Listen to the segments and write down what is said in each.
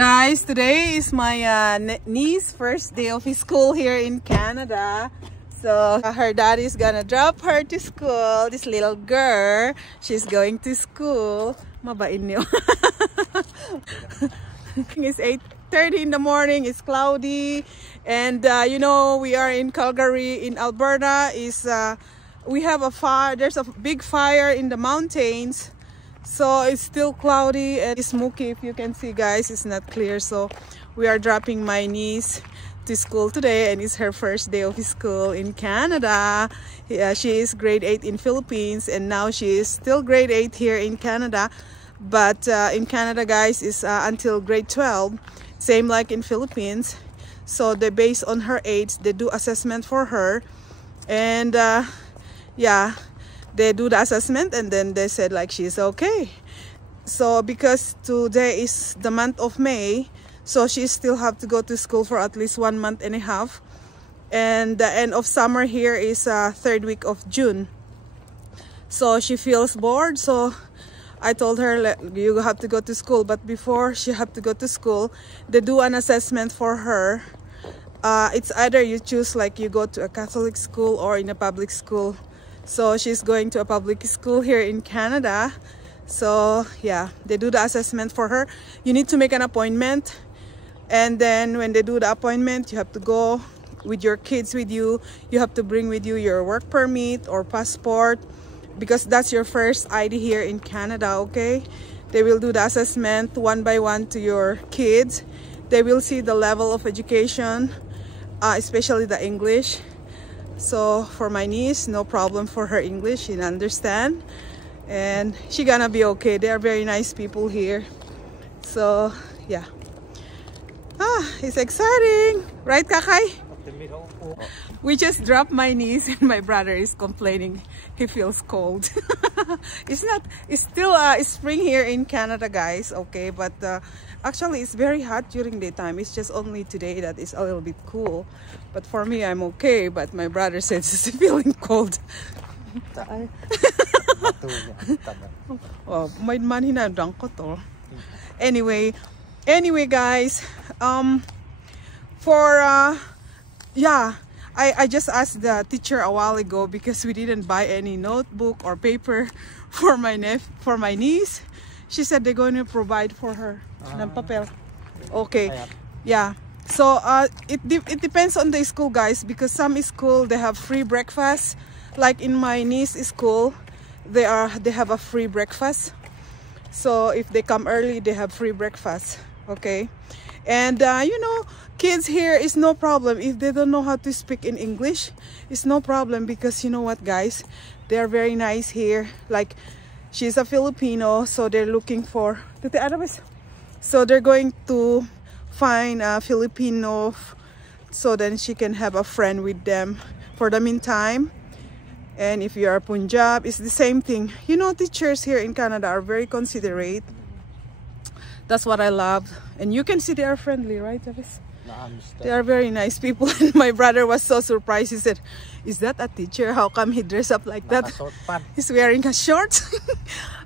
Guys, today is my niece's first day of school here in Canada. So her dad is gonna drop her to school. This little girl, she's going to school. Mabain niyo. It's 8:30 in the morning. It's cloudy, and you know, we are in Calgary in Alberta. We have a fire. There's a big fire in the mountains. So it's still cloudy and smoky. If you can see, guys, it's not clear. So we are dropping my niece to school today, and it's her first day of school in Canada. She is grade 8 in Philippines, and now she is still grade 8 here in Canada. But in Canada, guys, is until grade 12, same like in Philippines. So they base on her age, they do assessment for her, and yeah, they do the assessment, and then they said like she's okay. So because today is the month of May, so she still have to go to school for at least 1.5 months, and the end of summer here is 3rd week of June. So she feels bored, so I told her you have to go to school. But before she have to go to school, they do an assessment for her. It's either you choose like you go to a Catholic school or in a public school. So she's going to a public school here in Canada. So yeah, they do the assessment for her. You need to make an appointment, and then when they do the appointment, you have to go with your kids with you. You have to bring with you your work permit or passport, because that's your first ID here in Canada. Okay, they will do the assessment one by one to your kids. They will see the level of education, especially the English. So for my niece, no problem for her English, she understand, and she gonna be okay. They are very nice people here. So yeah, it's exciting, right, Kakay? We just dropped my niece, and my brother is complaining he feels cold. It's still spring here in Canada, guys. Okay, but actually it's very hot during daytime. It's just only today that is a little bit cool, but for me I'm okay. But my brother says he's feeling cold. Oh, may manhinadang ko to. Anyway, guys, yeah, I just asked the teacher a while ago, because we didn't buy any notebook or paper for my niece. She said they're going to provide for her ng papel. Okay, yeah. So it depends on the school, guys, because some school they have free breakfast. Like in my niece's school, they have a free breakfast. So if they come early, they have free breakfast. Okay, and you know, kids here is no problem if they don't know how to speak in English. It's no problem, because you know what, guys, they are very nice here. Like, she's a Filipino, so they're looking for, so they're going to find a Filipino, so then she can have a friend with them for the meantime. And if you are Punjab, it's the same thing. You know, teachers here in Canada are very considerate. That's what I love. And you can see they are friendly, right, Travis? They are very nice people. And my brother was so surprised. He said, "Is that a teacher? How come he dressed up like that? He's wearing a short."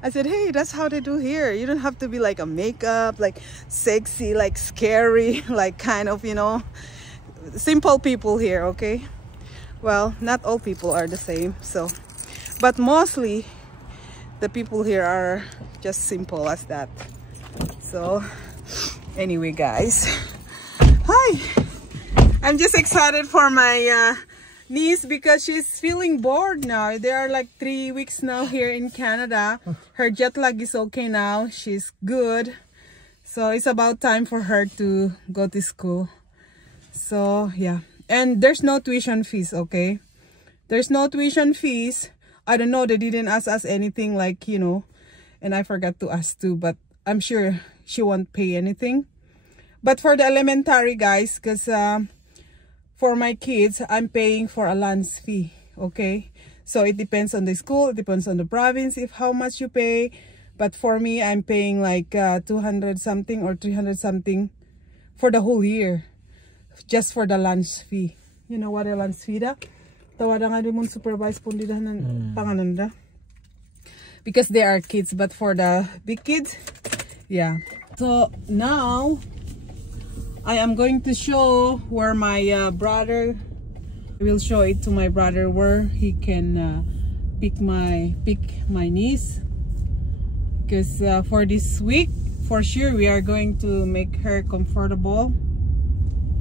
I said, "Hey, that's how they do here. You don't have to be like a makeup, like sexy, like scary, like kind of, you know, simple people here." Okay, well, not all people are the same, so, but mostly the people here are just simple as that. So anyway, guys, hi, I'm just excited for my niece, because she's feeling bored now. There are like 3 weeks now here in Canada. Her jet lag is okay now. She's good. So it's about time for her to go to school. So yeah, and there's no tuition fees. Okay, there's no tuition fees. I don't know, they didn't ask us anything, like, you know, and I forgot to ask too, but I'm sure she won't pay anything. But for the elementary, guys, because for my kids, I'm paying for a lunch fee. Okay, so it depends on the school, it depends on the province, if how much you pay. But for me, I'm paying like 200 something or 300 something for the whole year, just for the lunch fee. You know what a lunch fee da? Tawada nga din mong supervise pundidah ng panganan da. Because they are kids, but for the big kids, yeah. So now I am going to show where my brother, I will show it to my brother where he can pick my niece, because for this week for sure we are going to make her comfortable,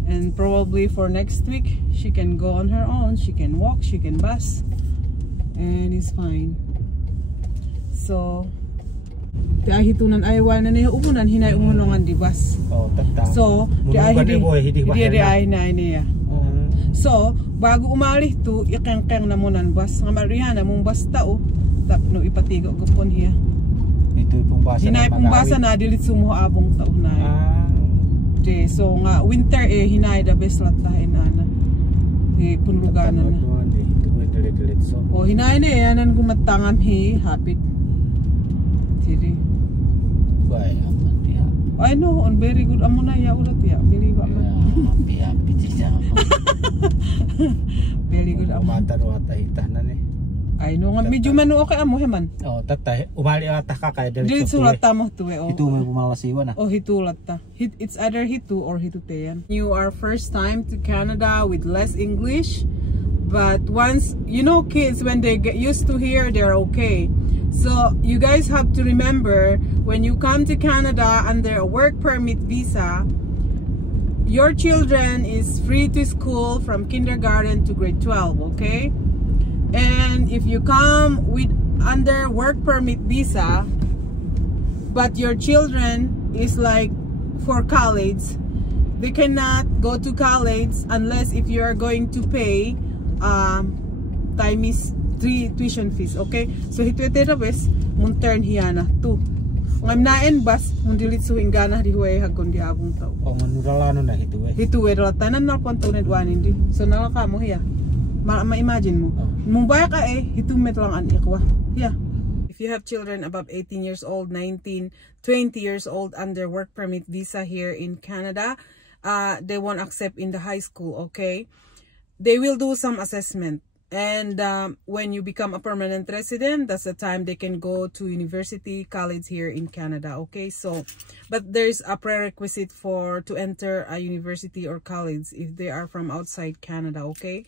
and probably for next week she can go on her own, she can walk, she can bus, and it's fine. So dahil hitunan aywan na niya umunan hinay umunongan di bus. So dahil hindi ay na niya. So bago umalis to ikengkeng na munan bus nga mariana mong basta o tapno ipatigo gupon hiya. Ito pong basa hinay pong basa na dilit sumuho abong taon na. De so nga winter hinay the best latahin ana. Punluganan na. O hinay na yanan gumatangam hi hapit. Tiri. Why aman dia. I know, on very good amo na ya ulat ya. Very good amo. Happy siya. Very good amo. Mata ro ata itah na ni. I know nga medyo man okay amo heman. Oh, tatay umali ata ka kay dali sa sulat mo tuwe oh. Ito may pumalasiwan na. Oh, hitulat ta. It's either hitu or hituteyan. You are first time to Canada with less English, but once you know kids when they get used to here they're okay. So you guys have to remember when you come to Canada under a work permit visa, your children is free to school from kindergarten to grade 12, okay? And if you come with under work permit visa, but your children is like for college, they cannot go to college unless if you are going to pay times 3 tuition fees, okay? So hitwete na bes mun turn hiyana 2 ngam naen bas mun dilit su ingana di huway hagon di abong tao. O manuralano na hitwe ro tanan na ponto ne dwanin di. So naka mo hiya ma-imagine mo Mabuhay ka hitumet lang an ikwa hiya. If you have children above 18 years old, 19, 20 years old under work permit visa here in Canada, they won't accept in the high school, okay? They will do some assessment. And when you become a permanent resident, that's the time they can go to university, college here in Canada, okay? So, but there's a prerequisite to enter a university or college if they are from outside Canada, okay?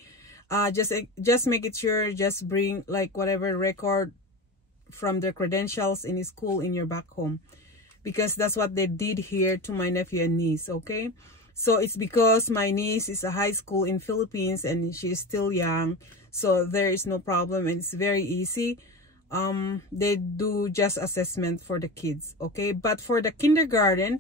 Just make it sure, just bring like whatever record from their credentials in school in your back home, because that's what they did here to my nephew and niece, okay? So it's because my niece is a high school in Philippines and she is still young. So there is no problem and it's very easy. They do just assessment for the kids, okay? But for the kindergarten,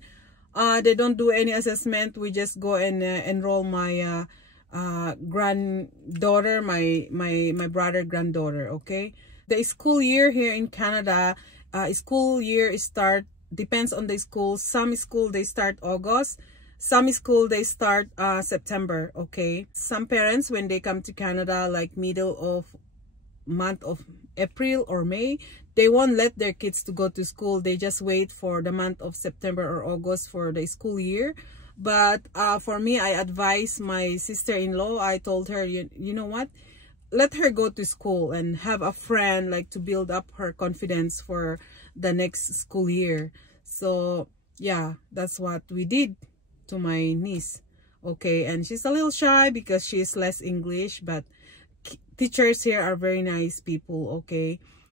they don't do any assessment. We just go and enroll my granddaughter, my brother granddaughter, okay? The school year here in Canada, school year depends on the school. Some school they start August. Some school they start September, okay? Some parents when they come to Canada like middle of month of April or May, they won't let their kids to go to school. They just wait for the month of September or August for the school year. But for me, I advise my sister-in-law, I told her, you know what? Let her go to school and have a friend like to build up her confidence for the next school year. So yeah, that's what we did to my niece, okay? And she's a little shy because she's less English, but teachers here are very nice people, okay?